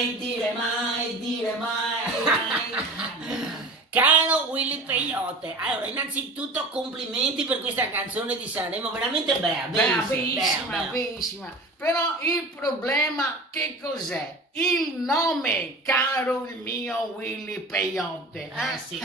mai, dire mai, dire mai. Caro Willy Peyote, allora innanzitutto complimenti per questa canzone di Sanremo, veramente bella, bellissima. Bellissima. Però il problema che cos'è? Il nome, caro il mio Willy Peyote. Sì.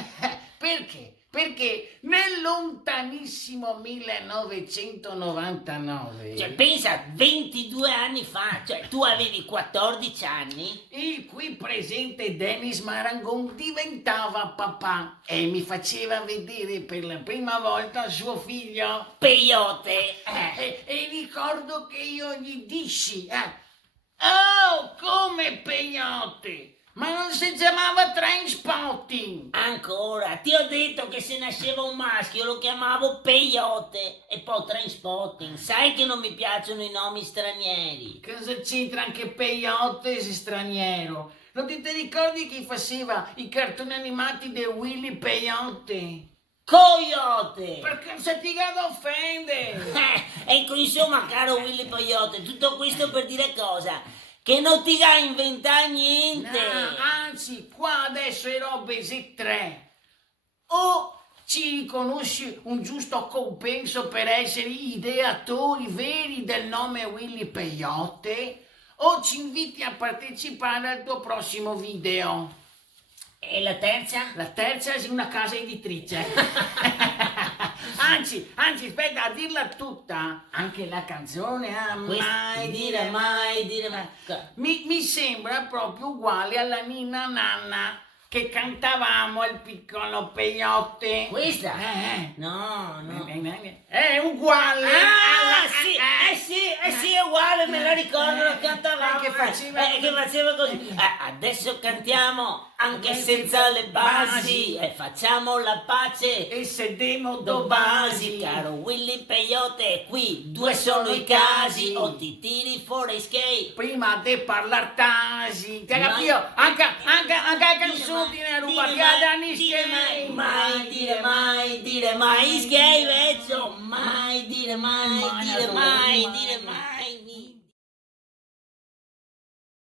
Perché? Perché nel lontanissimo 1999, Cioè, pensa, 22 anni fa, cioè tu avevi 14 anni? il qui presente Dennis Marangon diventava papà e mi faceva vedere per la prima volta suo figlio. Peyote. E ricordo che io gli dissi, oh, come Peyote! Ma non si chiamava Trainspotting! Ancora, ti ho detto che se nasceva un maschio lo chiamavo Peyote e poi Trainspotting. Sai che non mi piacciono i nomi stranieri. Cosa c'entra anche Peyote se straniero? Non ti ricordi chi faceva i cartoni animati di Willy Peyote? Coyote! Perché se ti gado offende! Ecco, insomma, caro Willy Peyote, tutto questo per dire cosa? Che non ti va a inventare niente! No, anzi, qua adesso è robe Z3. O ci riconosci un giusto compenso per essere ideatori veri del nome Willy Peyote, o ci inviti a partecipare al tuo prossimo video. E la terza? La terza è una casa editrice. Anzi, aspetta, a dirla tutta, anche la canzone, mai dire mai. Mi sembra proprio uguale alla Ninna Nanna che cantavamo al piccolo Peyote. Questa? No. È uguale. Sì, è uguale, me la ricordo, la cantavamo. Che faceva così. Adesso cantiamo anche senza le basi e facciamo la pace e sedemo do do basi. basi. Caro Willy Peyote, qui due sono i casi, o ti tiri fuori skate. Prima di parlar tasi, ti Mai- capito? Anche canzoni ne ruba dire mai, skate, vecchio, mai dire mai.